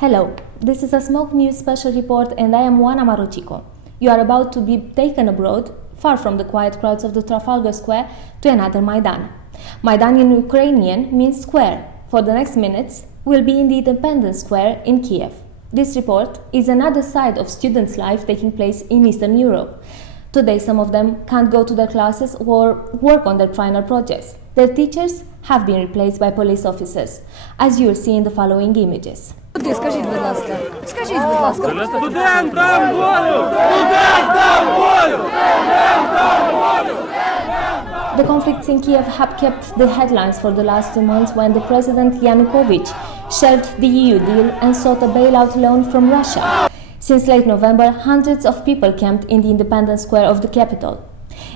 Hello, this is a Smoke News special report and I am Oana Marocico. You are about to be taken abroad, far from the quiet crowds of the Trafalgar Square, to another Maidan. Maidan in Ukrainian means square. For the next minutes, we'll be in the Independence Square in Kiev. This report is another side of students' life taking place in Eastern Europe. Today, some of them can't go to their classes or work on their final projects. Their teachers have been replaced by police officers, as you will see in the following images. Скажіть, будь ласка. Скажіть, будь ласка. Студентам волю! Студентам волю! Студентам волю! The conflicts in Kiev have kept the headlines for the last 2 months when the President Yanukovych shelved the EU deal and sought a bailout loan from Russia. Since late November, hundreds of people camped in the Independence Square of the capital.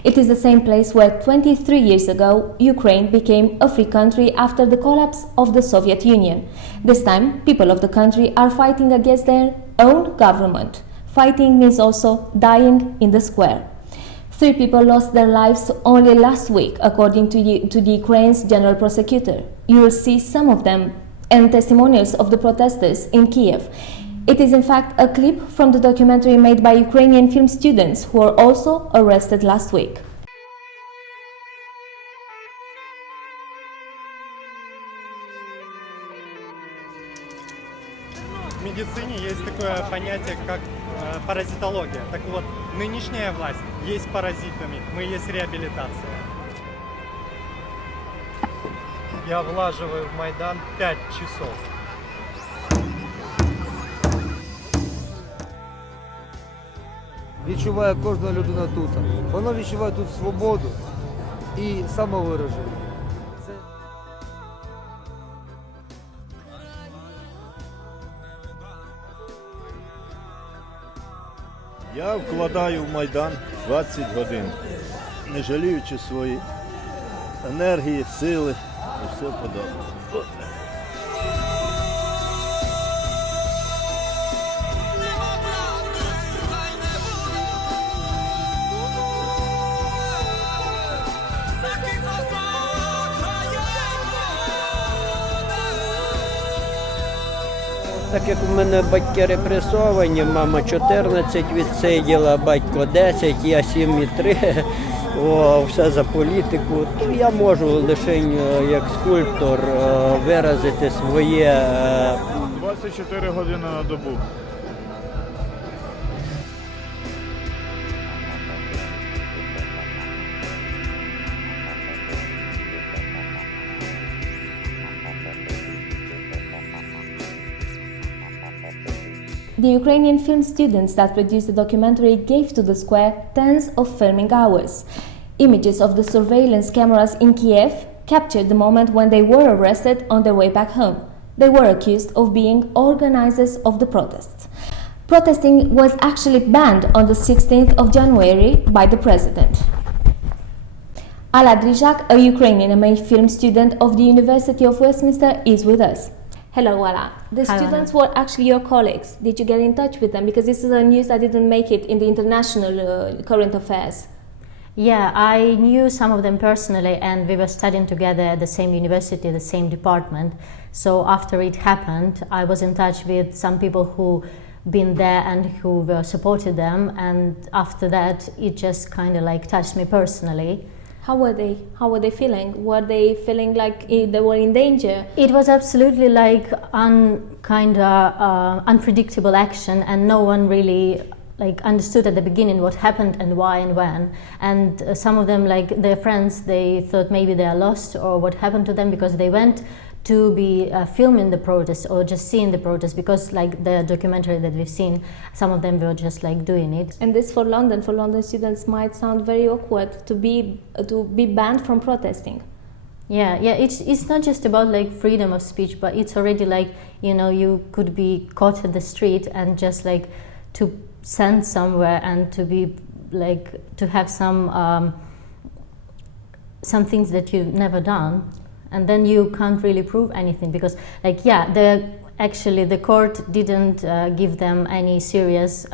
It is the same place where 23 years ago Ukraine became a free country after the collapse of the Soviet Union. This time, people of the country are fighting against their own government. Fighting means also dying in the square. 3 people lost their lives only last week, according to the Ukraine's general prosecutor. You will see some of them and testimonials of the protesters in Kiev. It is in fact a clip from the documentary made by Ukrainian film students who were also arrested last week. В медицине есть такое понятие, как паразитология. Так вот, нынешняя власть есть паразитами, мы есть реабилитация. Я влаживаю в Майдан 5 часов. Відчуває кожна людина тут. Вона відчуває тут свободу і самовираження. Я вкладаю в Майдан 20 годин, не жаліючи свої енергії, сили і все подобне. Так як у мене батьки репресовані, мама 14 відсиділа, батько 10, я 7,3, все за політику, то я можу лише як скульптор виразити своє. 24 години на добу. The Ukrainian film students that produced the documentary gave to the square tens of filming hours. Images of the surveillance cameras in Kiev captured the moment when they were arrested on their way back home. They were accused of being organizers of the protests. Protesting was actually banned on the 16th of January by the president. Ala Drizhak, a Ukrainian film student of the University of Westminster, is with us. Hello, Ala. The students were actually your colleagues. Did you get in touch with them? Because this is a news that didn't make it in the international current affairs. Yeah, I knew some of them personally and we were studying together at the same university, the same department. So after it happened, I was in touch with some people who been there and who were supported them, and after that it just kind of like touched me personally. How were they? How were they feeling? Were they feeling like they were in danger? It was absolutely like unpredictable action, and no one really like understood at the beginning what happened and why and when. And some of them, like their friends, they thought maybe they are lost or what happened to them, because they went to be filming the protest or just seeing the protest, because like the documentary that we've seen, some of them were just like doing it. And this for London students might sound very awkward to be banned from protesting. Yeah, it's not just about like freedom of speech, but it's already like, you know, you could be caught at the street and just like to send somewhere and to be like to have some things that you've never done. And then you can't really prove anything, because like, yeah, the court didn't give them any serious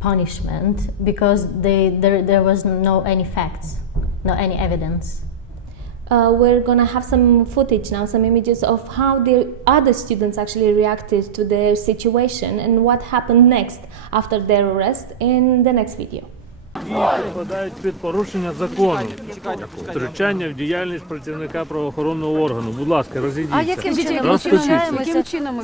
punishment, because there was no any facts, no any evidence. We're gonna have some footage now, some images of how the other students actually reacted to their situation and what happened next after their arrest in the next video. І підпадають під порушення закону. Втручання в діяльність працівника правоохоронного органу. Будь ласка, розійдіться. А яким чином ми втручаємося? А яким чином ми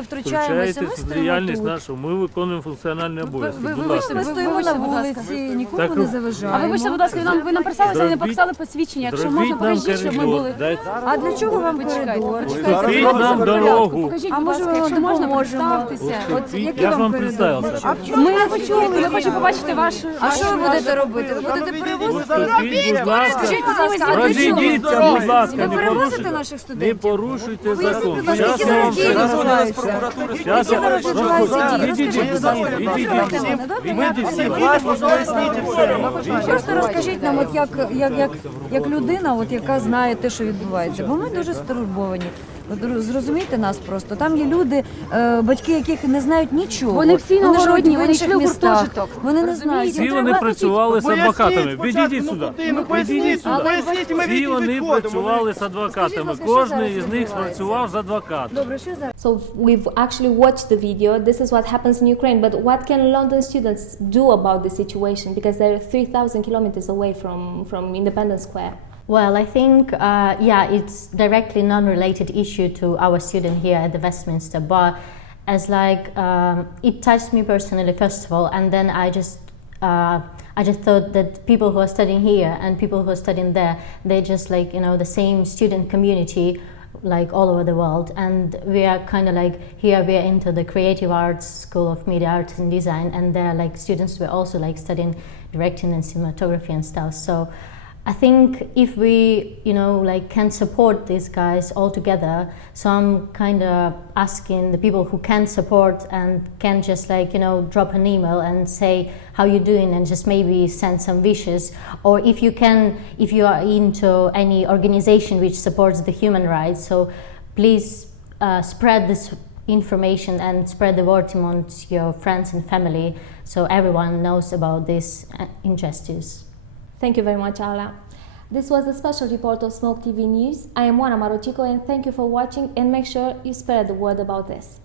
втручаємося? Ми Втручаєтесь в стоїмо діяльність тут. нашу, ми виконуємо функціональні обов'язки. Будь Ми ласка. стоїмо на вулиці, нікому Так, не а заважаємо. Вибачте, будь ласка, ви нам представилися, не показали посвідчення. Якщо можна, Зробіть нам покажіть, щоб ми коридор. були. Дайте- А для чого вам коридор? Уступіть нам дорогу. Покажіть, А будь може ласка, ви якщо можна, допоможемо? представтеся. Уступіть. Я ж вам представився. Ми не почули, ми хочемо побачити вашу... А що ви будете робити? Ви будете перевозити? Уступіть, будь ласка. Скажіть, будь ласка, а для чого? Розійдіться, будь ласка, Ви не перевозите порушуйте. наших Не студентів? порушуйте закон. Будь ласка, Щас які я вам зараз дії все відбуваються? Щас я зараз відбуваються дії? Відійдіть, Розкажіть, будь будь ласка, ласка, про відійдіть. мене, добре? Вийдіть всі. Просто розкажіть нам, от як людина, от яка знає те, що відбувається. Бо ми дуже стурбовані. От зрозумійте нас просто. Там є люди, батьки, яких не знають нічого. Вони всі живуть новогодні, в вони інших йшли в містах. гуртожиток. Вони не знають. Всі вони працювали з адвокатами. Відійдіть сюди. Відійдіть сюди. Всі вони працювали з адвокатами. Кожен із них працював з адвокатом. Добре, що зараз? So we've actually watched the video. This is what happens in Ukraine. But what can London students do about the situation? Because they're 3,000 kilometers away from Independence Square. Well, I think, yeah, it's directly non-related issue to our student here at the Westminster, but as like, it touched me personally, first of all, and then I just thought that people who are studying here and people who are studying there, they're just like, you know, the same student community, like all over the world, and we are kind of like, here we are into the creative arts, School of Media Arts and Design, and there are like students who are also like studying directing and cinematography and stuff, so I think if we, you know, like can support these guys all together, so I'm kind of asking the people who can support and can just like, you know, drop an email and say how you're doing and just maybe send some wishes, or if you can, if you are into any organization which supports the human rights, so please spread this information and spread the word amongst your friends and family so everyone knows about this injustice. Thank you very much, Ala. This was the special report of Smoke TV News. I am Juana Marochico and thank you for watching, and make sure you spread the word about this.